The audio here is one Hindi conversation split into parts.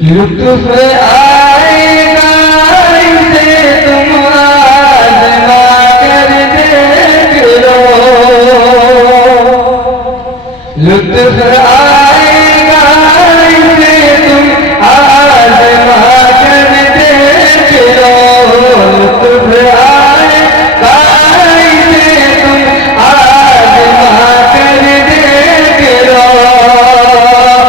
लुत्फ आएगा इसे तुम आज़मा कर देख लो, लुत्फ आएगा इसे तुम आज़मा कर देख लो, लुत्फ आएगा इसे तुम आज़मा कर देख लो। ये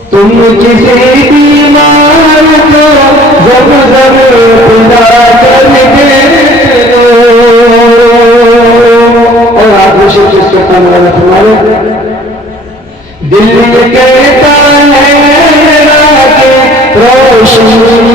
लुत्फ किसी बीमार को ज़म-ज़म पिला कर देख लो। और आप विशेष इसके कामयाब हमारे दिल कहता है रात रोशनी